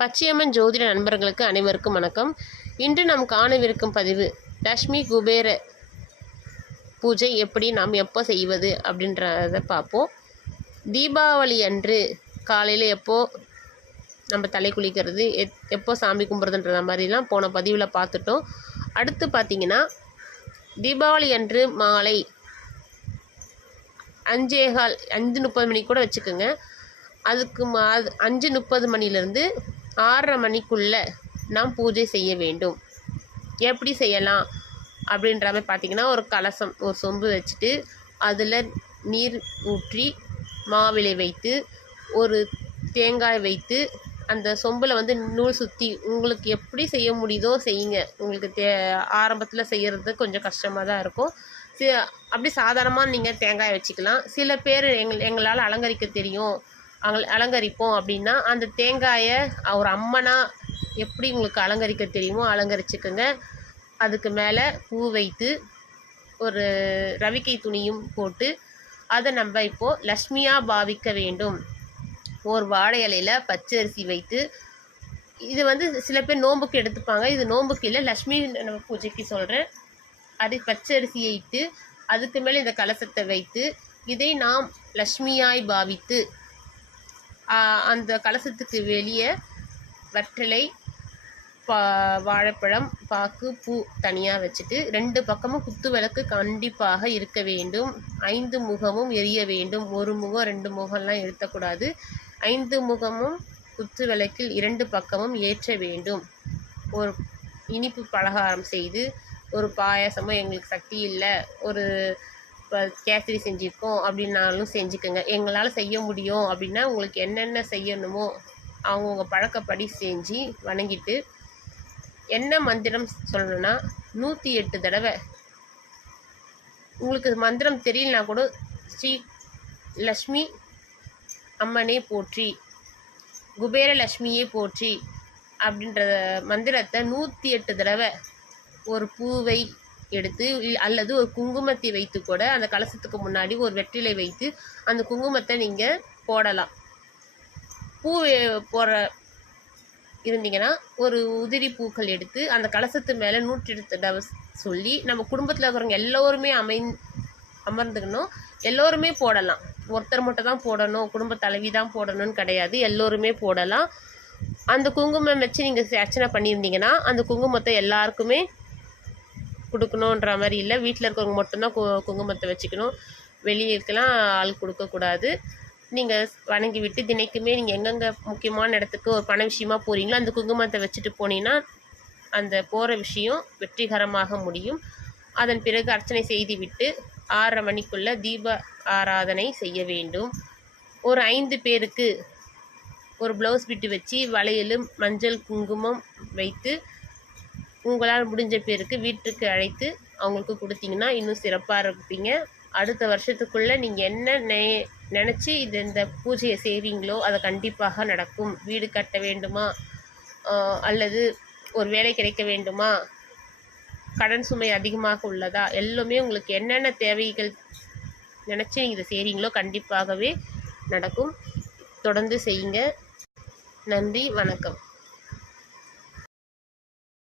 பச்சையம்மன் ஜோதிட நண்பர்களுக்கு அனைவருக்கும் வணக்கம். இன்று நாம் காணவிருக்கும் பதிவு லக்ஷ்மி குபேர பூஜை எப்படி நாம் எப்போ செய்வது அப்படின்றத பார்ப்போம். தீபாவளி அன்று காலையில் எப்போ நம்ம தலை குளிக்கிறது, எப்போ சாமி கும்பிட்றதுன்ற மாதிரிலாம் போன பதிவில் பார்த்துட்டோம். அடுத்து பார்த்திங்கன்னா தீபாவளி அன்று மாலை 5:30 மணிக்கு கூட வச்சுக்கோங்க. அதுக்கு 5:30 மணிலேருந்து 6:30 மணிக்குள்ளே நாம் பூஜை செய்ய வேண்டும். எப்படி செய்யலாம் அப்படின்ற மாதிரி பார்த்திங்கன்னா, ஒரு கலசம், ஒரு சொம்பு வச்சுட்டு அதில் நீர் ஊற்றி மாவிலை வைத்து ஒரு தேங்காய் வைத்து அந்த சொம்பில் நூல் சுற்றி உங்களுக்கு எப்படி செய்ய முடியுதோ செய்யுங்க. உங்களுக்கு ஆரம்பத்தில் செய்கிறது கொஞ்சம் கஷ்டமாக தான் இருக்கும். அப்படி சாதாரணமாக நீங்கள் தேங்காய் வச்சுக்கலாம். சில பேர் எங்களால் அலங்கரிக்க தெரியும், அலங்கரிப்போம் அப்படின்னா அந்த தேங்காயை ஒரு அம்மனாக எப்படி உங்களுக்கு அலங்கரிக்க தெரியுமோ அலங்கரிச்சுக்கோங்க. அதுக்கு மேலே பூ வைத்து ஒரு ரவிக்கை துணியும் போட்டு அதை நம்ம இப்போது லக்ஷ்மியாக பாவிக்க வேண்டும். ஒரு வாழை இலையில் பச்சரிசி வைத்து, இது சில பேர் நோம்புக்கு எடுத்துப்பாங்க, இது நோம்புக்கு இல்லை, லக்ஷ்மி பூஜைக்கு சொல்கிறேன். அது பச்சரிசியை இட்டு அதுக்கு மேலே இந்த கலசத்தை வைத்து இதை நாம் லக்ஷ்மியாய் பாவித்து அந்த கலசத்துக்கு வெளியே வெற்றிலை, வாழைப்பழம், பாக்கு, பூ தனியாக வச்சுட்டு 2 பக்கமும் குத்து விளக்கு கண்டிப்பாக இருக்க வேண்டும். 5 முகமும் எரிய வேண்டும். 1 முகம் 2 முகம்லாம் ஏற்றக்கூடாது. 5 முகமும் குத்து விளக்கில் 2 பக்கமும் ஏற்ற வேண்டும். ஒரு இனிப்பு பலகாரம் செய்து, ஒரு பாயாசமோ எங்களுக்கு சக்தி இல்லை, ஒரு கேசரி செஞ்சுருக்கோம் அப்படின்னாலும் செஞ்சுக்கோங்க. எங்களால் செய்ய முடியும் அப்படின்னா உங்களுக்கு என்னென்ன செய்யணுமோ அவங்கவுங்க பழக்கப்படி செஞ்சு வணங்கிட்டு, என்ன மந்திரம் சொல்லணும்னா 108 தடவை, உங்களுக்கு மந்திரம் தெரியலனா கூட ஸ்ரீ லக்ஷ்மி அம்மனே போற்றி, குபேர லக்ஷ்மியே போற்றி அப்படின்ற மந்திரத்தை 108 தடவை ஒரு பூவை எடுத்து அல்லது ஒரு குங்குமத்தை வைத்து கூட அந்த கலசத்துக்கு முன்னாடி ஒரு வெற்றிலை வைத்து அந்த குங்குமத்தை நீங்கள் போடலாம். பூ போடுற இருந்தீங்கன்னா ஒரு உதிரி பூக்கள் எடுத்து அந்த கலசத்து மேலே 108 தடவை சொல்லி நம்ம குடும்பத்தில் இருக்கிறவங்க எல்லோருமே அமர்ந்துக்கணும். எல்லோருமே போடலாம். ஒருத்தர் மட்டும் தான் போடணும், குடும்ப தலைவி தான் போடணும்னு கிடையாது, எல்லோருமே போடலாம். அந்த குங்குமம் வச்சு நீங்கள் அர்ச்சனை பண்ணியிருந்தீங்கன்னா அந்த குங்குமத்தை எல்லாருக்குமே கொடுக்கணுன்ற மாதிரி இல்லை. வீட்டில் இருக்கிறவங்க மட்டும்தான் குங்குமத்தை வச்சுக்கணும். வெளியே இருக்கலாம் ஆள் கொடுக்கக்கூடாது. நீங்கள் வணங்கி விட்டு தினைக்குமே நீங்கள் எங்கெங்கே முக்கியமான இடத்துக்கு ஒரு பண விஷயமா போகிறீங்களோ அந்த குங்குமத்தை வச்சுட்டு போனீங்கன்னா அந்த போகிற விஷயம் வெற்றிகரமாக முடியும். அதன் பிறகு அர்ச்சனை செய்து விட்டு 6:30 மணிக்குள்ளே தீப ஆராதனை செய்ய வேண்டும். ஒரு 5 பேருக்கு ஒரு ப்ளவுஸ் பிட்டு வச்சு வளையலும் மஞ்சள் குங்குமம் வைத்து உங்களால் முடிஞ்ச பேருக்கு வீட்டுக்கு அழைத்து அவங்களுக்கு கொடுத்தீங்கன்னா இன்னும் சிறப்பாக இருப்பீங்க. அடுத்த வருஷத்துக்குள்ளே நீங்கள் என்ன நினச்சி இந்த பூஜையை செய்வீங்களோ அது கண்டிப்பாக நடக்கும். வீடு கட்ட வேண்டுமா, அல்லது ஒரு வேலை கிடைக்க வேண்டுமா, கடன் சுமை அதிகமாக உள்ளதா, எல்லாமே உங்களுக்கு என்னென்ன தேவைகள் நினச்சி நீங்கள் இதை செய்கிறீங்களோ கண்டிப்பாகவே நடக்கும். தொடர்ந்து செய்யுங்க. நன்றி, வணக்கம்.